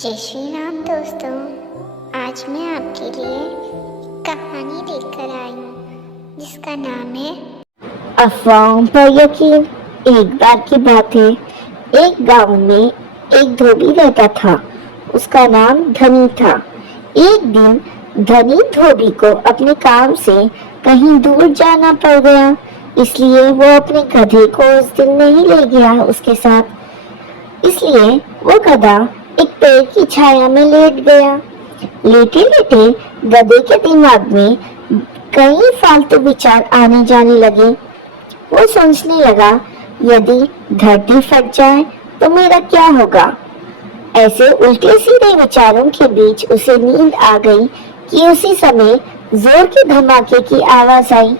जय श्री राम दोस्तों। आज मैं आपके लिए कहानी लेकर आई हूँ जिसका नाम है अफवाहों पर यकीन। एक बार की बात है, एक गांव में एक धोबी रहता था। उसका नाम धनी था। एक दिन धनी धोबी को अपने काम से कहीं दूर जाना पड़ गया, इसलिए वो अपने गधे को उस दिन नहीं ले गया उसके साथ। इसलिए वो गधा एक पेड़ की छाया में लेट गया। लेटे लेटे गधे के दिमाग में कई फालतू विचार आने जाने लगे। वो सोचने लगा, यदि धरती फट जाए तो मेरा क्या होगा। ऐसे उल्टे सीधे विचारों के बीच उसे नींद आ गई कि उसी समय जोर के धमाके की आवाज आई।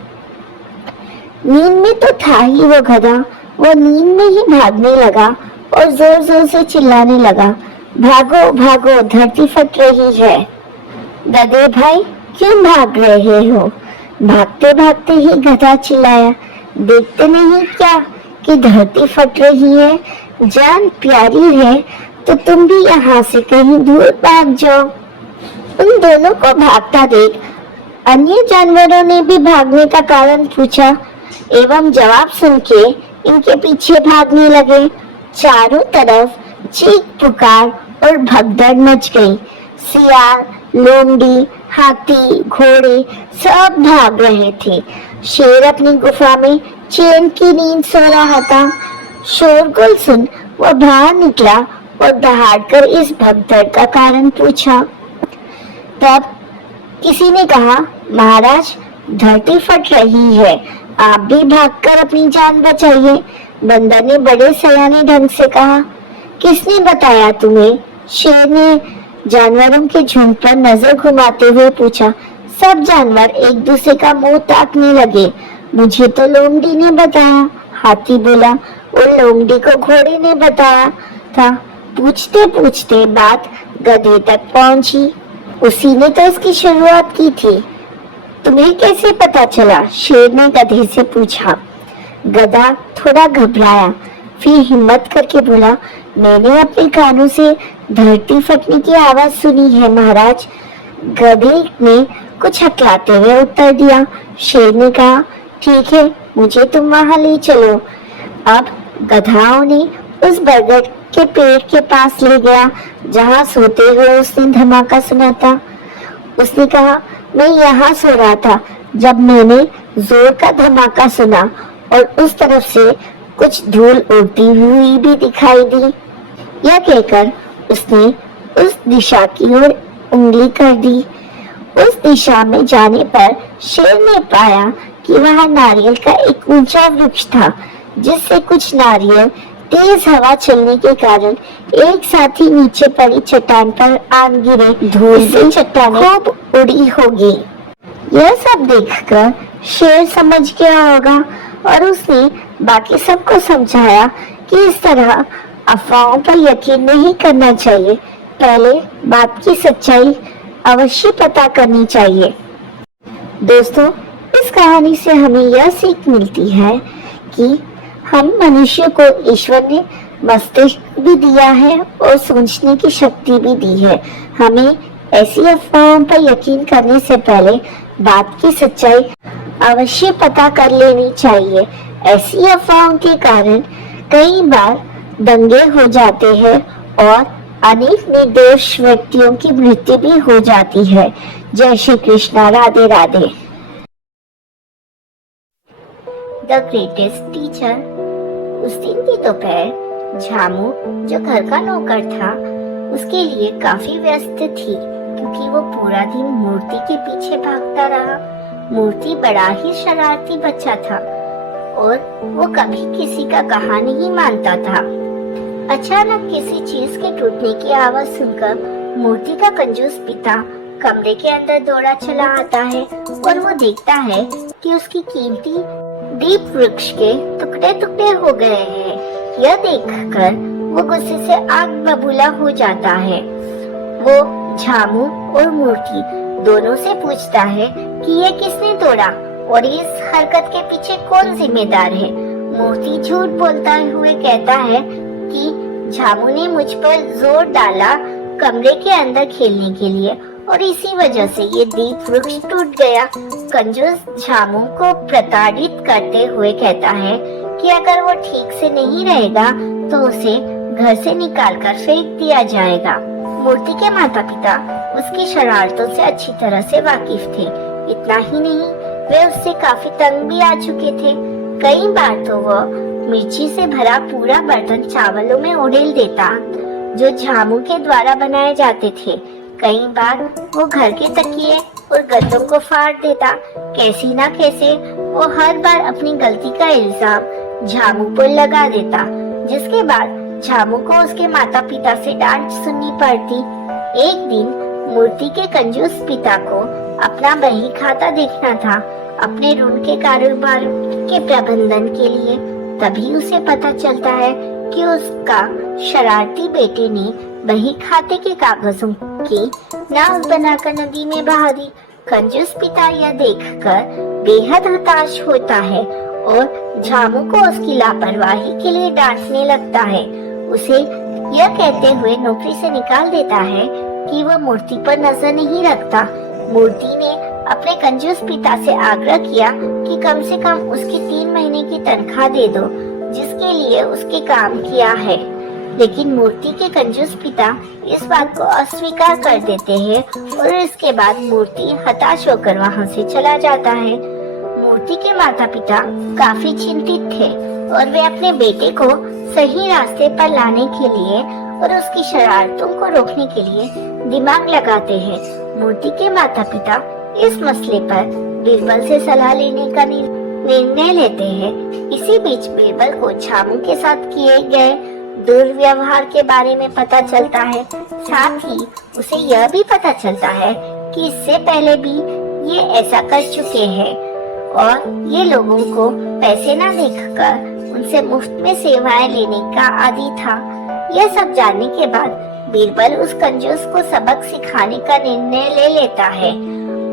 नींद में तो था ही वो गधा। वो नींद में ही भागने लगा और जोर जोर से चिल्लाने लगा, भागो भागो, धरती फट रही है। गधे भाई, क्यों भाग रहे हो? भागते भागते ही गधा चिल्लाया, देखते नहीं क्या कि धरती फट रही है? जान प्यारी है तो तुम भी यहाँ से कहीं दूर भाग जाओ। उन दोनों को भागता देख अन्य जानवरों ने भी भागने का कारण पूछा एवं जवाब सुन के इनके पीछे भागने लगे। चारों तरफ चीख पुकार और भगदड़ मच गई। सियार, लोमड़ी, हाथी, घोड़े सब भाग रहे थे। शेर अपनी गुफा में चैन की नींद सो रहा था। शोरगुल सुन वो बाहर निकला और दहाड़कर इस भगदड़ का कारण पूछा। तब किसी ने कहा, महाराज, धरती फट रही है, आप भी भागकर अपनी जान बचाइए। बंदर ने बड़े सयाने ढंग से कहा, किसने बताया तुम्हें? शेर ने जानवरों के झुंड पर नजर घुमाते हुए पूछा। सब जानवर एक दूसरे का मुंह ताकने लगे। मुझे तो लोमड़ी ने बताया, हाथी बोला, और लोमड़ी को घोड़े ने बताया था। पूछते पूछते बात गधे तक पहुंची। उसी ने तो इसकी शुरुआत की थी। तुम्हें कैसे पता चला? शेर ने गधे से पूछा। गधा थोड़ा घबराया, फिर हिम्मत करके बोला, मैंने अपने कानों से धरती फटने की आवाज सुनी है महाराज। गधे ने कुछ हकलाते हुए उत्तर दिया। शेर ने कहा, ठीक है, मुझे तुम वहां ले चलो। अब गधाओं ने उस बरगद के पेड़ के पास ले गया जहां सोते हुए उसने धमाका सुना था। उसने कहा, मैं यहाँ सो रहा था जब मैंने जोर का धमाका सुना और उस तरफ से कुछ धूल उड़ती हुई भी दिखाई दी। यह कहकर उसने उस दिशा की ओर उंगली कर दी। उस दिशा में जाने पर शेर ने पाया कि वहां नारियल का एक ऊंचा वृक्ष था, जिससे कुछ नारियल तेज हवा चलने के कारण एक साथ ही नीचे पड़ी चट्टान पर आन गिरे। धूल से चट्टानें खूब उड़ी होगी। यह सब देखकर शेर समझ गया होगा और उसने बाकी सबको समझाया कि इस तरह अफवाहों पर यकीन नहीं करना चाहिए। पहले बात की सच्चाई अवश्य पता करनी चाहिए। दोस्तों, इस कहानी से हमें यह सीख मिलती है कि हम मनुष्य को ईश्वर ने मस्तिष्क भी दिया है और सोचने की शक्ति भी दी है। हमें ऐसी अफवाहों पर यकीन करने से पहले बात की सच्चाई अवश्य पता कर लेनी चाहिए। ऐसी अफवाहों के कारण कई बार दंगे हो जाते हैं और अनेक निर्दोष व्यक्तियों की मृत्यु भी हो जाती है। जय Shri Krishna, Radhe Radhe. The greatest teacher. उस दिन की दोपहर झामू, जो घर का नौकर था, उसके लिए काफी व्यस्त थी क्योंकि वो पूरा दिन मूर्ति के पीछे भागता रहा। मूर्ति बड़ा ही शरारती बच्चा था और वो कभी किसी का कहा नहीं मानता था। अचानक किसी चीज के टूटने की आवाज सुनकर मूर्ति का कंजूस पिता कमरे के अंदर दौड़ा चला आता है और वो देखता है कि उसकी कीमती दीप वृक्ष के टुकड़े टुकड़े हो गए हैं। यह देखकर वो गुस्से से आग बबूला हो जाता है। वो झामू और मूर्ति दोनों से पूछता है कि ये किसने तोड़ा और इस हरकत के पीछे कौन जिम्मेदार है। मूर्ति झूठ बोलता हुए कहता है कि झामू ने मुझ पर जोर डाला कमरे के अंदर खेलने के लिए और इसी वजह से ये दीप वृक्ष टूट गया। कंजूस झामू को प्रताड़ित करते हुए कहता है कि अगर वो ठीक से नहीं रहेगा तो उसे घर से निकालकर फेंक दिया जाएगा। मूर्ति के माता पिता उसकी शरारतों से अच्छी तरह से वाकिफ थे। इतना ही नहीं, वे उससे काफी तंग भी आ चुके थे। कई बार तो वह मिर्ची से भरा पूरा बर्तन चावलों में उड़ेल देता जो झामू के द्वारा बनाए जाते थे। कई बार वो घर के तकिए और गद्दों को फाड़ देता। कैसी ना कैसे वो हर बार अपनी गलती का इल्जाम झामू पर लगा देता, जिसके बाद झामू को उसके माता पिता से डांट सुननी पड़ती। एक दिन मूर्ति के कंजूस पिता को अपना बही खाता देखना था अपने ऋण के कारोबार के प्रबंधन के लिए। तभी उसे पता चलता है कि उसका शरारती बेटे ने बही खाते के कागजों की नाव बनाकर नदी में बहा दी। कंजूस पिता यह देखकर बेहद हताश होता है और झामू को उसकी लापरवाही के लिए डांटने लगता है। उसे यह कहते हुए नौकरी से निकाल देता है कि वह मूर्ति पर नजर नहीं रखता। मूर्ति ने अपने कंजूस पिता से आग्रह किया कि कम से कम उसकी 3 महीने की तनख्वाह दे दो जिसके लिए उसके काम किया है, लेकिन मूर्ति के कंजूस पिता इस बात को अस्वीकार कर देते हैं और इसके बाद मूर्ति हताश होकर वहां से चला जाता है। मूर्ति के माता पिता काफी चिंतित थे और वे अपने बेटे को सही रास्ते पर लाने के लिए और उसकी शरारतों को रोकने के लिए दिमाग लगाते हैं। मूर्ति के माता पिता इस मसले पर बीरबल से सलाह लेने का निर्णय लेते हैं। इसी बीच बीरबल को झामू के साथ किए गए दुर्व्यवहार के बारे में पता चलता है। साथ ही उसे यह भी पता चलता है कि इससे पहले भी ये ऐसा कर चुके हैं और ये लोगों को पैसे न देखकर उनसे मुफ्त में सेवाएं लेने का आदी था। यह सब जानने के बाद बीरबल उस कंजूस को सबक सिखाने का निर्णय ले लेता है।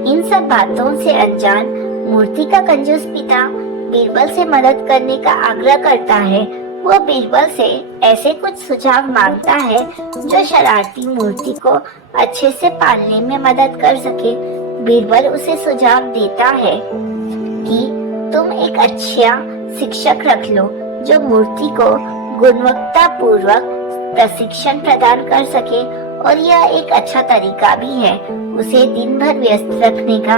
इन सब बातों से अनजान मूर्ति का कंजूस पिता बीरबल से मदद करने का आग्रह करता है। वो बीरबल से ऐसे कुछ सुझाव मांगता है जो शरारती मूर्ति को अच्छे से पालने में मदद कर सके। बीरबल उसे सुझाव देता है कि तुम एक अच्छा शिक्षक रख लो जो मूर्ति को गुणवत्ता पूर्वक प्रशिक्षण प्रदान कर सके, और यह एक अच्छा तरीका भी है उसे दिन भर व्यस्त रखने का।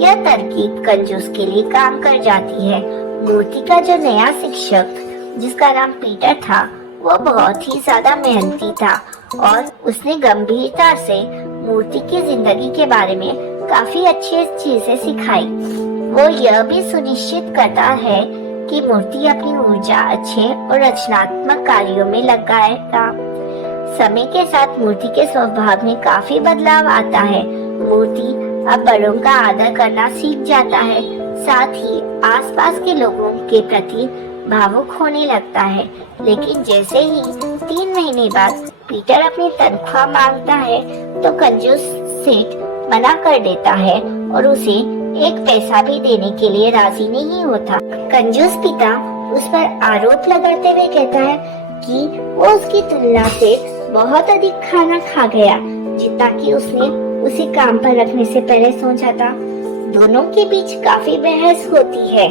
यह तरकीब कंजूस के लिए काम कर जाती है। मूर्ति का जो नया शिक्षक जिसका नाम पीटर था वो बहुत ही ज्यादा मेहनती था और उसने गंभीरता से मूर्ति की जिंदगी के बारे में काफी अच्छी चीजें सिखाई। वो यह भी सुनिश्चित करता है कि मूर्ति अपनी ऊर्जा अच्छे और रचनात्मक कार्यों में लगाएगा। समय के साथ मूर्ति के स्वभाव में काफी बदलाव आता है। मूर्ति अब बड़ों का आदर करना सीख जाता है, साथ ही आसपास के लोगों के प्रति भावुक होने लगता है। लेकिन जैसे ही 3 महीने बाद पीटर अपनी तनख्वाह मांगता है तो कंजूस सेठ मना कर देता है और उसे एक पैसा भी देने के लिए राजी नहीं होता। कंजूस पिता उस पर आरोप लगाते हुए कहता है कि वो उसकी तुलना से बहुत अधिक खाना खा गया जितना कि उसने उसे काम पर रखने से पहले सोचा था। दोनों के बीच काफी बहस होती है।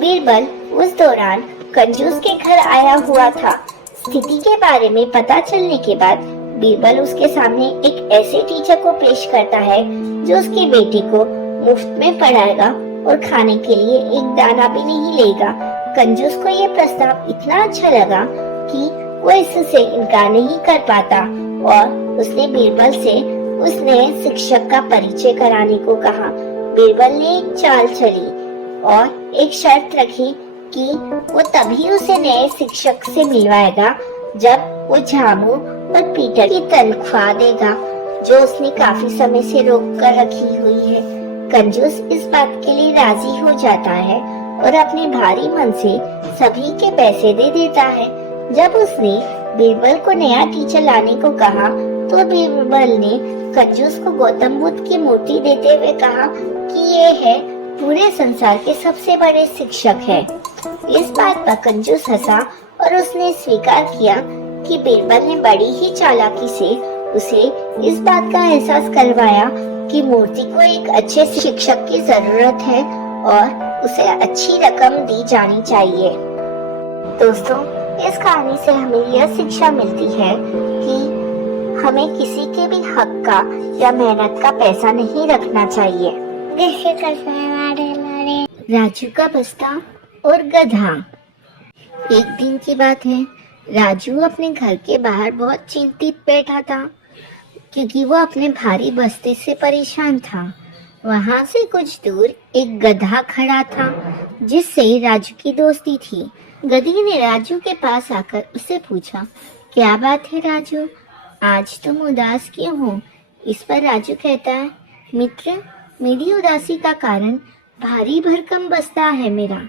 बीरबल उस दौरान कंजूस के घर आया हुआ था। स्थिति के बारे में पता चलने के बाद बीरबल उसके सामने एक ऐसे टीचर को पेश करता है जो उसके बेटे को मुफ्त में पढ़ाएगा और खाने के लिए एक दाना भी नहीं लेगा। कंजूस को यह प्रस्ताव इतना अच्छा लगा कि वो इससे इनकार नहीं कर पाता और उसने बीरबल से उस नए शिक्षक का परिचय कराने को कहा। बीरबल ने एक चाल चली और एक शर्त रखी कि वो तभी उसे नए शिक्षक से मिलवाएगा जब वो झामू और पीटर की तनख्वाह देगा जो उसने काफी समय से रोक कर रखी हुई है। कंजूस इस बात के लिए राजी हो जाता है और अपने भारी मन से सभी के पैसे दे देता है। जब उसने बीरबल को नया टीचर लाने को कहा तो बीरबल ने कंजूस को गौतम बुद्ध की मूर्ति देते हुए कहा कि ये है पूरे संसार के सबसे बड़े शिक्षक है। इस बात पर कंजूस हंसा और उसने स्वीकार किया कि बीरबल ने बड़ी ही चालाकी से उसे इस बात का एहसास करवाया कि मूर्ति को एक अच्छे शिक्षक की जरूरत है और उसे अच्छी रकम दी जानी चाहिए। दोस्तों, इस कहानी से हमें यह शिक्षा मिलती है कि हमें किसी के भी हक का या मेहनत का पैसा नहीं रखना चाहिए। राजू का बस्ता और गधा। एक दिन की बात है, राजू अपने घर के बाहर बहुत चिंतित बैठा था क्योंकि वो अपने भारी बस्ते से परेशान था। वहां से कुछ दूर एक गधा खड़ा था जिससे राजू की दोस्ती थी। गधी ने राजू के पास आकर उससे पूछा, क्या बात है राजू, आज तुम उदास क्यों हो? इस पर राजू कहता है, मित्र, मेरी उदासी का कारण भारी भरकम बस्ता है मेरा।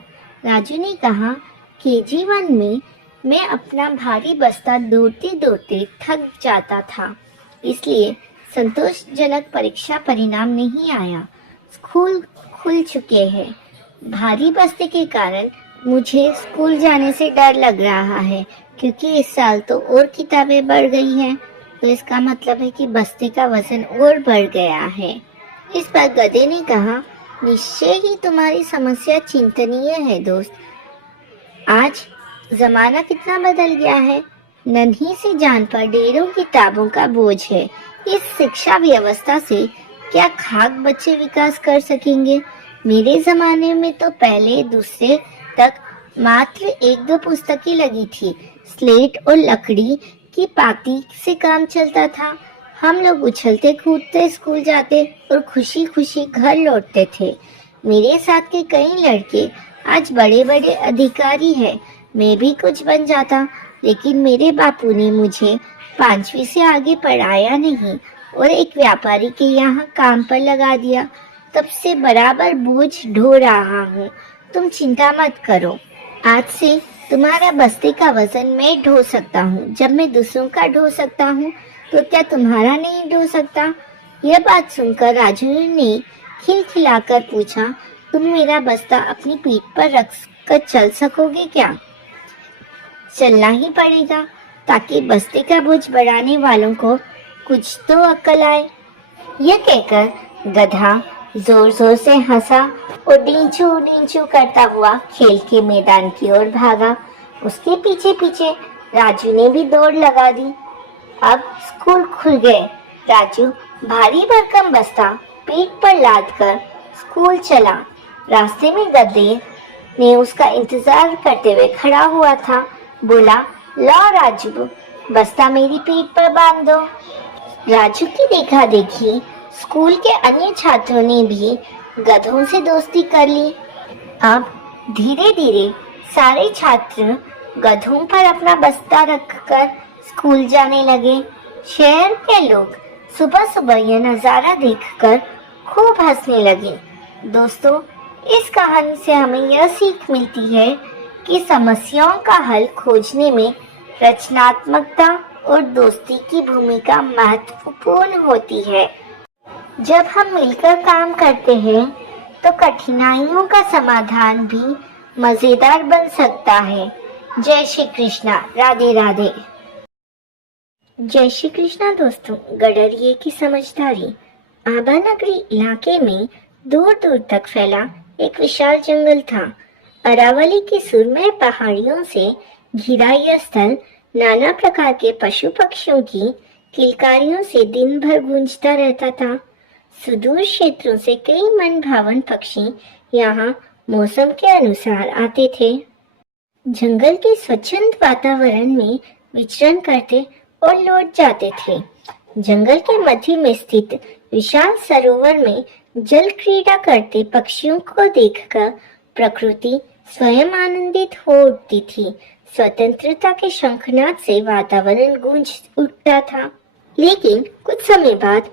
राजू ने कहा, KG1 में मैं अपना भारी बस्ता दौड़ते दौड़ते थक जाता था, इसलिए संतोषजनक परीक्षा परिणाम नहीं आया। स्कूल खुल चुके हैं। भारी बस्ते के कारण मुझे स्कूल जाने से डर लग रहा है क्योंकि इस साल तो और किताबें बढ़ गई हैं, तो इसका मतलब है कि बस्ते का वजन और बढ़ गया है। इस पर गधे ने कहा, निश्चय ही तुम्हारी समस्या चिंतनीय है दोस्त। आज जमाना कितना बदल गया है, नन्ही सी जान पर ढेरों किताबों का बोझ है। इस शिक्षा व्यवस्था से क्या खाक बच्चे विकास कर सकेंगे? मेरे जमाने में तो पहले दूसरे तक मात्र 1-2 पुस्तकें लगी थी। स्लेट और लकड़ी की पाती से काम चलता था। हम लोग उछलते कूदते स्कूल जाते और खुशी खुशी घर लौटते थे। मेरे साथ के कई लड़के आज बड़े बड़े अधिकारी हैं। मैं भी कुछ बन जाता, लेकिन मेरे बापू ने मुझे 5वीं से आगे पढ़ाया नहीं और एक व्यापारी के यहाँ काम पर लगा दिया। तब से बराबर बोझ ढो रहा हूँ। तुम चिंता मत करो, आज से तुम्हारा बस्ते का वजन मैं ढो सकता हूँ। जब मैं दूसरों का ढो सकता हूँ तो क्या तुम्हारा नहीं ढो सकता? यह बात सुनकर राजू ने खिलखिलाकर पूछा, तुम मेरा बस्ता अपनी पीठ पर रख कर चल सकोगे क्या? चलना ही पड़ेगा ताकि बस्ते का बोझ बढ़ाने वालों को कुछ तो अक्ल आए। यह कहकर गधा जोर जोर से हंसा और डींचू डींचू करता हुआ खेल के मैदान की ओर भागा। उसके पीछे पीछे राजू ने भी दौड़ लगा दी। अब स्कूल खुल गए। राजू भारी भरकम बस्ता पीठ पर लाद कर स्कूल चला। रास्ते में गधे ने उसका इंतजार करते हुए खड़ा हुआ था। बोला, लो राजू, बस्ता मेरी पीठ पर बांध दो। राजू की देखा देखी स्कूल के अन्य छात्रों ने भी गधों से दोस्ती कर ली। अब धीरे धीरे सारे छात्र गधों पर अपना बस्ता रखकर स्कूल जाने लगे। शहर के लोग सुबह सुबह यह नजारा देखकर खूब हंसने लगे। दोस्तों, इस कहानी से हमें यह सीख मिलती है कि समस्याओं का हल खोजने में रचनात्मकता और दोस्ती की भूमिका महत्वपूर्ण होती है। जब हम मिलकर काम करते हैं तो कठिनाइयों का समाधान भी मजेदार बन सकता है। जय श्री कृष्णा, राधे राधे। जय श्री कृष्णा दोस्तों। गडरिये की समझदारी। आबा नगरी इलाके में दूर दूर तक फैला एक विशाल जंगल था। अरावली की सुरमय पहाड़ियों से घिरा यह स्थल नाना प्रकार के पशु पक्षियों की किलकारियों से दिन भर गूंजता रहता था। सुदूर क्षेत्रों से कई मन भावन पक्षी यहाँ मौसम के अनुसार आते थे। जंगल के स्वच्छंद वातावरण में विचरण करते और लौट जाते थे। जंगल के मध्य में स्थित विशाल सरोवर में जल क्रीड़ा करते पक्षियों को देखकर प्रकृति स्वयं आनंदित हो उठती थी। स्वतंत्रता के शंखनाद से वातावरण गूंज उठता था। लेकिन कुछ समय बाद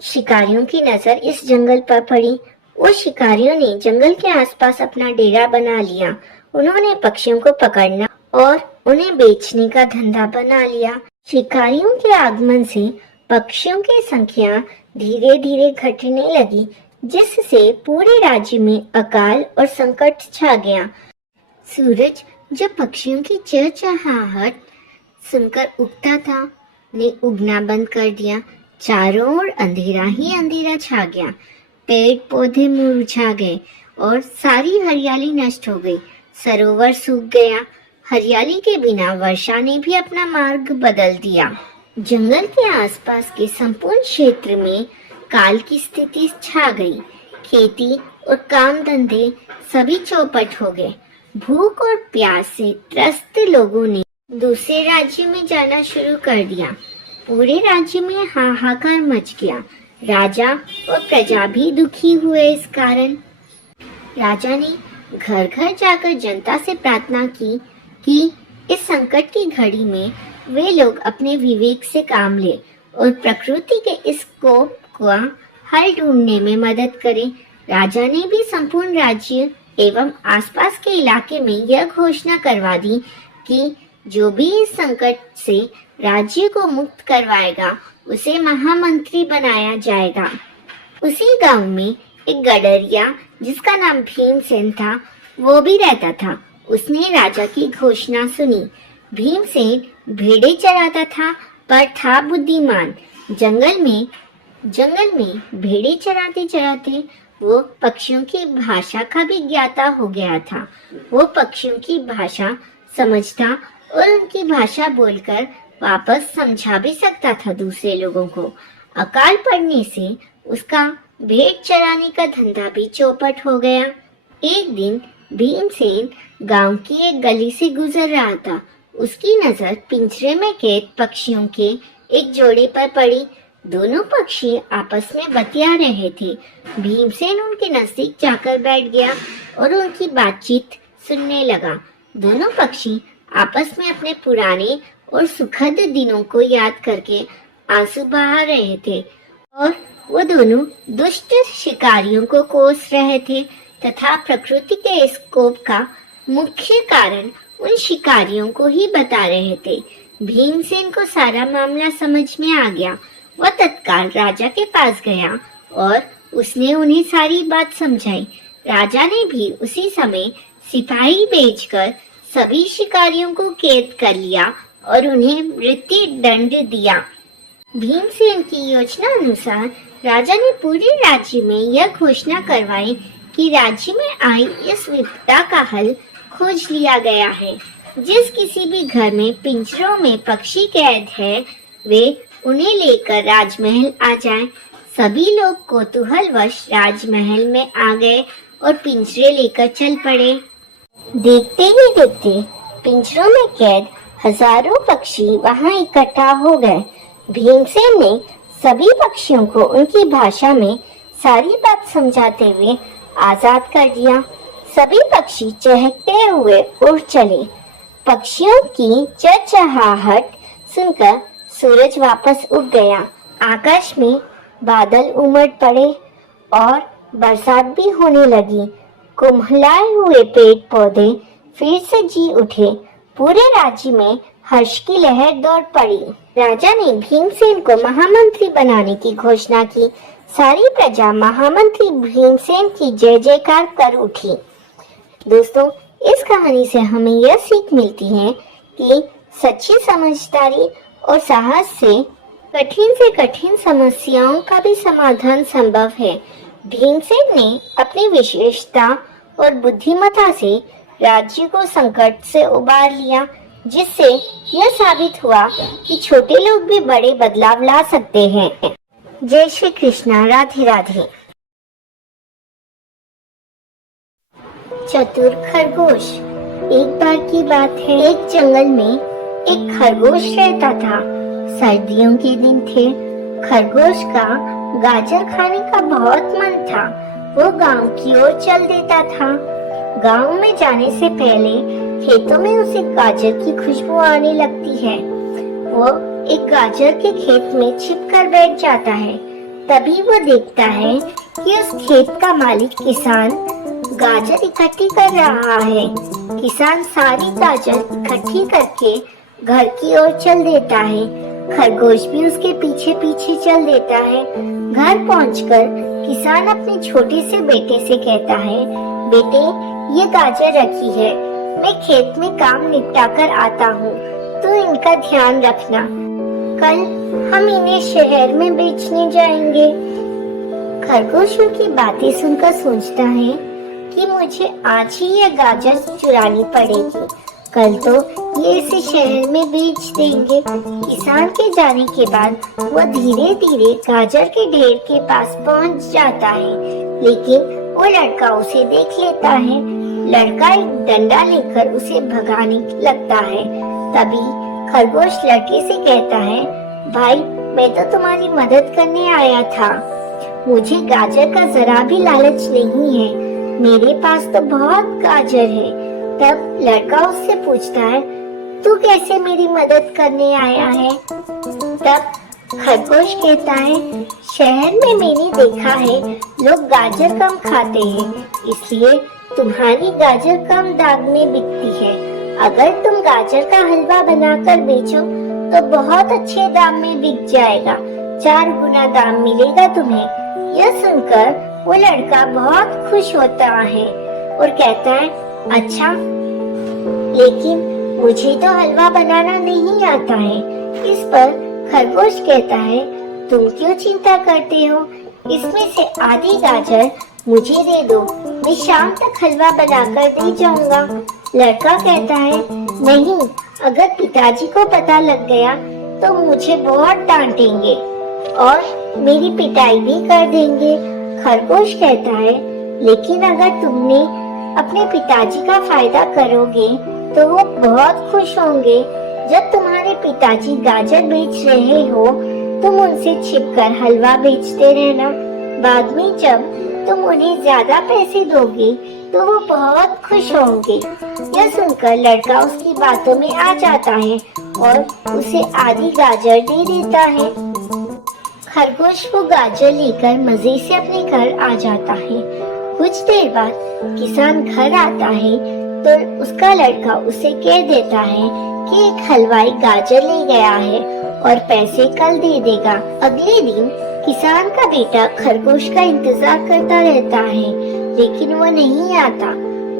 शिकारियों की नजर इस जंगल पर पड़ी। वो शिकारियों ने जंगल के आसपास अपना डेरा बना लिया। उन्होंने पक्षियों को पकड़ना और उन्हें बेचने का धंधा बना लिया। शिकारियों के आगमन से पक्षियों की संख्या धीरे धीरे घटने लगी, जिससे पूरे राज्य में अकाल और संकट छा गया। सूरज जब पक्षियों की चहचहाहट सुनकर उगता था, ने उगना बंद कर दिया। चारों ओर अंधेरा ही अंधेरा छा गया। पेड़ पौधे मुरझा गए और सारी हरियाली नष्ट हो गई। सरोवर सूख गया। हरियाली के बिना वर्षा ने भी अपना मार्ग बदल दिया। जंगल के आसपास के संपूर्ण क्षेत्र में काल की स्थिति छा गई। खेती और काम धंधे सभी चौपट हो गए। भूख और प्यास से त्रस्त लोगों ने दूसरे राज्य में जाना शुरू कर दिया। पूरे राज्य में हाहाकार मच गया। राजा और प्रजा भी दुखी हुए इस कारण। राजा ने घर घर जाकर जनता से प्रार्थना की कि इस संकट की घड़ी में वे लोग अपने विवेक से काम ले और प्रकृति के इस कोप का हल ढूंढने में मदद करें। राजा ने भी संपूर्ण राज्य एवं आसपास के इलाके में यह घोषणा करवा दी कि जो भी इस संकट से राज्य को मुक्त करवाएगा उसे महामंत्री बनाया जाएगा। उसी गांव में एक गडरिया जिसका नाम भीमसेन था, वो भी रहता था। उसने राजा की घोषणा सुनी। भीमसेन भेड़ें चराता था पर था बुद्धिमान। जंगल में भेड़ें चराते चराते वो पक्षियों की भाषा का भी ज्ञाता हो गया था। वो पक्षियों की भाषा समझता और उनकी भाषा बोलकर वापस समझा भी सकता था दूसरे लोगों को। अकाल पड़ने से उसका भेड़ चराने का धंधा भी चौपट हो गया। एक दिन भीमसेन गांव की एक गली से गुजर रहा था। उसकी नजर पिंजरे में कैद पक्षियों के एक जोड़े पर पड़ी। दोनों पक्षी आपस में बतिया रहे थे। भीमसेन उनके नजदीक जाकर बैठ गया और उनकी बातचीत सुनने लगा। दोनों पक्षी आपस में अपने पुराने और सुखद दिनों को याद करके आंसू बहा रहे थे और वो दोनों दुष्ट शिकारियों को कोस रहे थे तथा प्रकृति के इस कोप का मुख्य कारण उन शिकारियों को ही बता रहे थे। भीमसेन को सारा मामला समझ में आ गया। वह तत्काल राजा के पास गया और उसने उन्हें सारी बात समझाई। राजा ने भी उसी समय सिपाही भेजकर सभी शिकारियों को कैद कर लिया और उन्हें मृत्यु दंड दिया। भीमसेन की योजना अनुसार राजा ने पूरे राज्य में यह घोषणा करवाई कि राज्य में आई इस विपदा का हल खोज लिया गया है। जिस किसी भी घर में पिंजरों में पक्षी कैद है वे उन्हें लेकर राजमहल आ जाएं। सभी लोग कौतूहलवश राजमहल में आ गए और पिंजरे लेकर चल पड़े। देखते ही देखते पिंजरों में कैद हजारों पक्षी वहां इकट्ठा हो गए। भीमसेन ने सभी पक्षियों को उनकी भाषा में सारी बात समझाते हुए आजाद कर दिया। सभी पक्षी चहकते हुए उड़ चले। पक्षियों की चहचहाहट सुनकर सूरज वापस उग गया। आकाश में बादल उमड़ पड़े और बरसात भी होने लगी। कुम्हलाए हुए पेड़ पौधे फिर से जी उठे। पूरे राज्य में हर्ष की लहर दौड़ पड़ी। राजा ने भीमसेन को महामंत्री बनाने की घोषणा की। सारी प्रजा महामंत्री भीमसेन की जय जयकार कर उठी। दोस्तों, इस कहानी से हमें यह सीख मिलती है कि सच्ची समझदारी और साहस से कठिन समस्याओं का भी समाधान संभव है। भीमसेन ने अपनी विशेषता और बुद्धिमत्ता से राज्य को संकट से उबार लिया, जिससे यह साबित हुआ कि छोटे लोग भी बड़े बदलाव ला सकते हैं। जय श्री कृष्णा। राधे राधे। चतुर खरगोश। एक बार की बात है, एक जंगल में एक खरगोश रहता था। सर्दियों के दिन थे। खरगोश का गाजर खाने का बहुत मन था। वो गांव की ओर चल देता था। गांव में जाने से पहले खेतों में उसे गाजर की खुशबू आने लगती है। वो एक गाजर के खेत में छिपकर बैठ जाता है। तभी वो देखता है कि उस खेत का मालिक किसान गाजर इकट्ठी कर रहा है। किसान सारी गाजर इकट्ठी करके घर की ओर चल देता है। खरगोश भी उसके पीछे पीछे चल देता है। घर पहुंचकर किसान अपने छोटे से बेटे से कहता है, बेटे, ये गाजर रखी है, मैं खेत में काम निपटा कर आता हूँ, तो इनका ध्यान रखना। कल हम इन्हें शहर में बेचने जाएंगे। खरगोशों की बातें सुनकर सोचता है कि मुझे आज ही ये गाजर चुरानी पड़ेगी, कल तो ये इसे शहर में बेच देंगे। किसान के जाने के बाद वह धीरे धीरे गाजर के ढेर के पास पहुंच जाता है, लेकिन वो लड़का उसे देख लेता है। लड़का एक डंडा लेकर उसे भगाने लगता है। तभी खरगोश लड़के से कहता है, भाई मैं तो तुम्हारी मदद करने आया था, मुझे गाजर का जरा भी लालच नहीं है, मेरे पास तो बहुत गाजर है। तब लड़का उससे पूछता है, तू कैसे मेरी मदद करने आया है? तब खरगोश कहता है, शहर में मैंने देखा है लोग गाजर कम खाते हैं, इसलिए तुम्हारी गाजर कम दाम में बिकती है। अगर तुम गाजर का हलवा बनाकर बेचो तो बहुत अच्छे दाम में बिक जाएगा, 4 गुना दाम मिलेगा तुम्हें। यह सुनकर वो लड़का बहुत खुश होता है और कहता है, अच्छा, लेकिन मुझे तो हलवा बनाना नहीं आता है। इस पर खरगोश कहता है, तुम क्यों चिंता करते हो, इसमें से आधी गाजर मुझे दे दो, मैं शाम तक हलवा बनाकर दे जाऊंगा। लड़का कहता है, नहीं, अगर पिताजी को पता लग गया तो मुझे बहुत डांटेंगे और मेरी पिटाई भी कर देंगे। खरगोश कहता है, लेकिन अगर तुमने अपने पिताजी का फायदा करोगे तो वो बहुत खुश होंगे। जब तुम्हारे पिताजी गाजर बेच रहे हो तुम उनसे छिपकर हलवा बेचते रहना, बाद में जब तुम उन्हें ज्यादा पैसे दोगे तो वो बहुत खुश होंगे। यह सुनकर लड़का उसकी बातों में आ जाता है और उसे आधी गाजर दे देता है। खरगोश वो गाजर लेकर मजे से अपने घर आ जाता है। कुछ देर बाद किसान घर आता है तो उसका लड़का उसे कह देता है कि एक हलवाई गाजर ले गया है और पैसे कल दे देगा। अगले दिन किसान का बेटा खरगोश का इंतजार करता रहता है, लेकिन वो नहीं आता।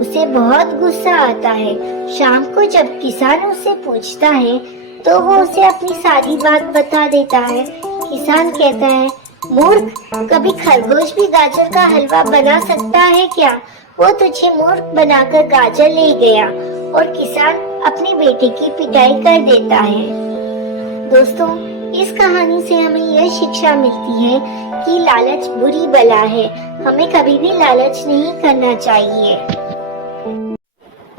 उसे बहुत गुस्सा आता है। शाम को जब किसान उससे पूछता है तो वो उसे अपनी सारी बात बता देता है। किसान कहता है, मूर्ख, कभी खरगोश भी गाजर का हलवा बना सकता है क्या? वो तुझे मूर्ख बनाकर गाजर ले गया। और किसान अपने बेटे की पिटाई कर देता है। दोस्तों, इस कहानी से हमें यह शिक्षा मिलती है कि लालच बुरी बला है, हमें कभी भी लालच नहीं करना चाहिए।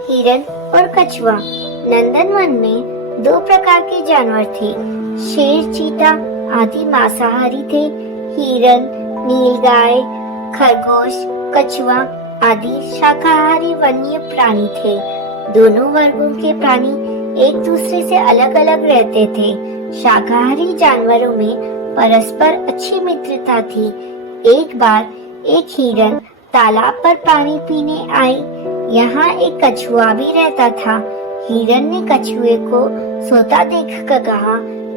हिरन और कछुआ। नंदनवन में 2 प्रकार के जानवर थे। शेर, चीता आदि मांसाहारी थे। हिरन, नीलगाय, खरगोश, कछुआ आदि शाकाहारी वन्य प्राणी थे। दोनों वर्गों के प्राणी एक दूसरे से अलग अलग रहते थे। शाकाहारी जानवरों में परस्पर अच्छी मित्रता थी। एक बार एक हिरन तालाब पर पानी पीने आई। यहाँ एक कछुआ भी रहता था। हिरन ने कछुए को सोता देखकर कहा,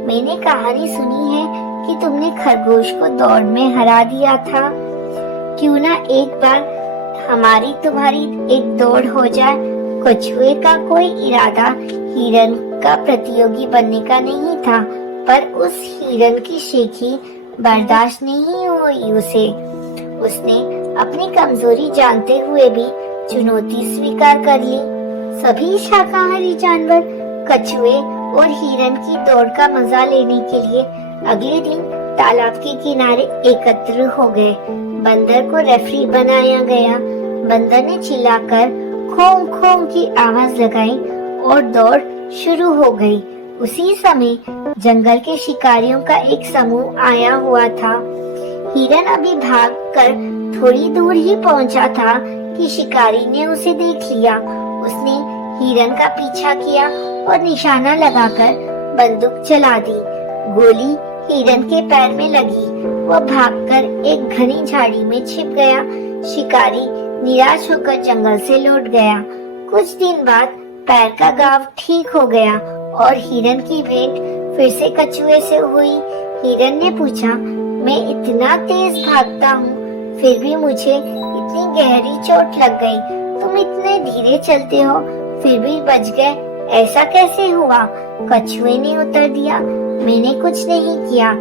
मैंने कहानी सुनी है कि तुमने खरगोश को दौड़ में हरा दिया था, क्यों ना एक बार हमारी तुम्हारी एक दौड़ हो जाए। कछुए का कोई इरादा हिरन का प्रतियोगी बनने का नहीं था, पर उस हिरन की शेखी बर्दाश्त नहीं हुई उसे। उसने अपनी कमजोरी जानते हुए भी चुनौती स्वीकार कर ली। सभी शाकाहारी जानवर कछुए और हिरन की दौड़ का मजा लेने के लिए अगले दिन तालाब के किनारे एकत्र हो गए। बंदर को रेफरी बनाया गया। बंदर ने चिल्लाकर खों खों की आवाज लगाई और दौड़ शुरू हो गई। उसी समय जंगल के शिकारियों का एक समूह आया हुआ था। हिरन अभी भागकर थोड़ी दूर ही पहुंचा था कि शिकारी ने उसे देख लिया। उसने हिरन का पीछा किया और निशाना लगाकर बंदूक चला दी। गोली हिरन के पैर में लगी। वह भागकर एक घनी झाड़ी में छिप गया। शिकारी निराश होकर जंगल से लौट गया। कुछ दिन बाद पैर का घाव ठीक हो गया और हिरन की भेंट फिर से कछुए से हुई। हिरन ने पूछा, मैं इतना तेज भागता हूँ, फिर भी मुझे इतनी गहरी चोट लग गई। तुम इतने धीरे चलते हो, फिर भी बच गए, ऐसा कैसे हुआ? कछुए ने उत्तर दिया, मैंने कुछ नहीं किया।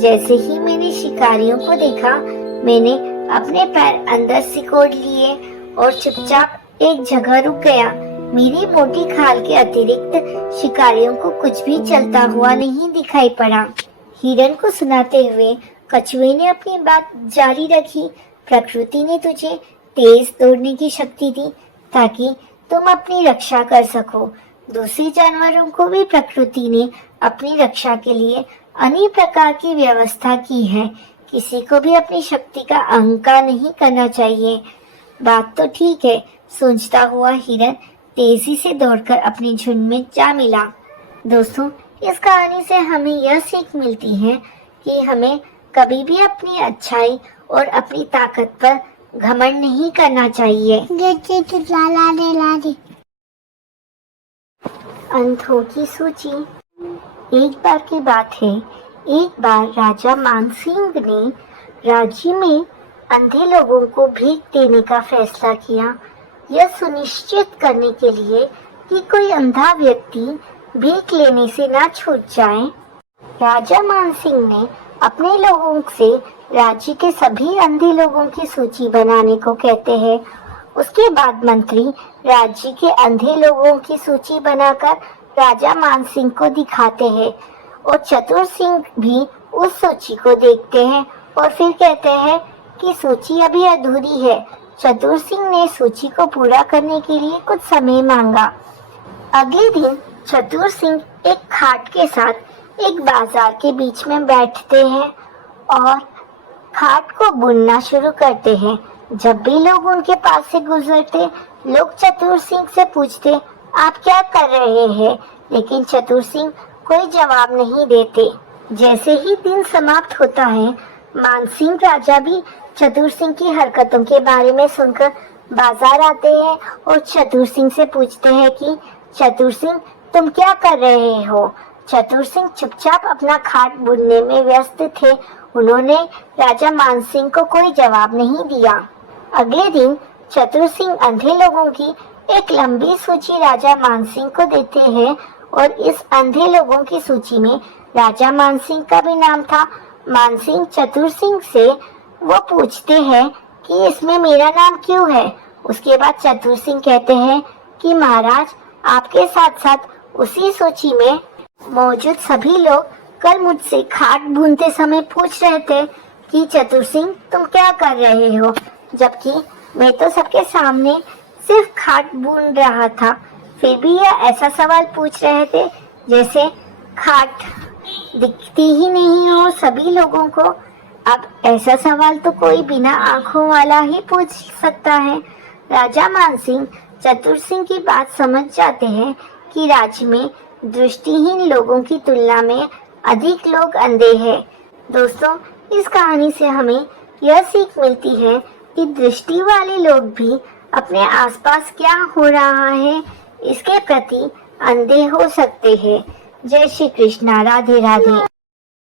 जैसे ही मैंने शिकारियों को देखा, मैंने अपने पैर अंदर सिकोड़ लिए और चुपचाप एक जगह रुक गया। मेरी मोटी खाल के अतिरिक्त शिकारियों को कुछ भी चलता हुआ नहीं दिखाई पड़ा। हिरन को सुनाते हुए कछुए ने अपनी बात जारी रखी। प्रकृति ने तुझे तेज दौड़ने की शक्ति दी ताकि तुम अपनी रक्षा कर सको। दूसरे जानवरों को भी प्रकृति ने अपनी रक्षा के लिए अनेक प्रकार की व्यवस्था की है। किसी को भी अपनी शक्ति का अहंकार नहीं करना चाहिए। बात तो ठीक है, सोचता हुआ हिरन तेजी से दौड़कर अपने झुंड में जा मिला। दोस्तों, इस कहानी से हमें यह सीख मिलती है कि हमें कभी भी अपनी अच्छाई और अपनी ताकत पर घमंड नहीं करना चाहिए। अंधों की सूची। एक बार की बात है, एक बार राजा मानसिंह ने राज्य में अंधे लोगों को भीख देने का फैसला किया। यह सुनिश्चित करने के लिए कि कोई अंधा व्यक्ति भीख लेने से ना छूट जाए, राजा मानसिंह ने अपने लोगों से राज्य के सभी अंधे लोगों की सूची बनाने को कहते हैं। उसके बाद मंत्री राज्य के अंधे लोगों की सूची बनाकर राजा मानसिंह को दिखाते हैं और चतुर सिंह भी उस सूची को देखते हैं और फिर कहते हैं कि सूची अभी अधूरी है। चतुर सिंह ने सूची को पूरा करने के लिए कुछ समय मांगा। अगले दिन चतुर सिंह एक खाट के साथ एक बाजार के बीच में बैठते हैं और खाट को बुनना शुरू करते हैं। जब भी लोग उनके पास से गुजरते, लोग चतुर सिंह से पूछते, आप क्या कर रहे हैं? लेकिन चतुर सिंह कोई जवाब नहीं देते। जैसे ही दिन समाप्त होता है, मानसिंह राजा भी चतुर सिंह की हरकतों के बारे में सुनकर बाजार आते हैं और चतुर सिंह से पूछते हैं कि चतुर सिंह, तुम क्या कर रहे हो? चतुर सिंह चुपचाप अपना खाट बुनने में व्यस्त थे। उन्होंने राजा मानसिंह को कोई जवाब नहीं दिया। अगले दिन चतुर सिंह अंधे लोगों की एक लंबी सूची राजा मानसिंह को देते हैं और इस अंधे लोगों की सूची में राजा मानसिंह का भी नाम था। मानसिंह चतुर सिंह से वो पूछते हैं कि इसमें मेरा नाम क्यों है? उसके बाद चतुर सिंह कहते हैं कि महाराज, आपके साथ साथ उसी सूची में मौजूद सभी लोग कल मुझसे खाट बुनते समय पूछ रहे थे कि चतुर सिंह, तुम क्या कर रहे हो? जबकि मैं तो सबके सामने सिर्फ खाट बुन रहा था। फिर भी यह ऐसा सवाल पूछ रहे थे जैसे खाट दिखती ही नहीं हो सभी लोगों को। अब ऐसा सवाल तो कोई बिना आंखों वाला ही पूछ सकता है। राजा मानसिंह चतुर सिंह की बात समझ जाते हैं कि राज्य में दृष्टिहीन लोगों की तुलना में अधिक लोग अंधे हैं। दोस्तों, इस कहानी से हमें यह सीख मिलती है कि दृष्टि वाले लोग भी अपने आसपास क्या हो रहा है इसके प्रति अंधे हो सकते हैं। जय श्री कृष्णा। राधे राधे।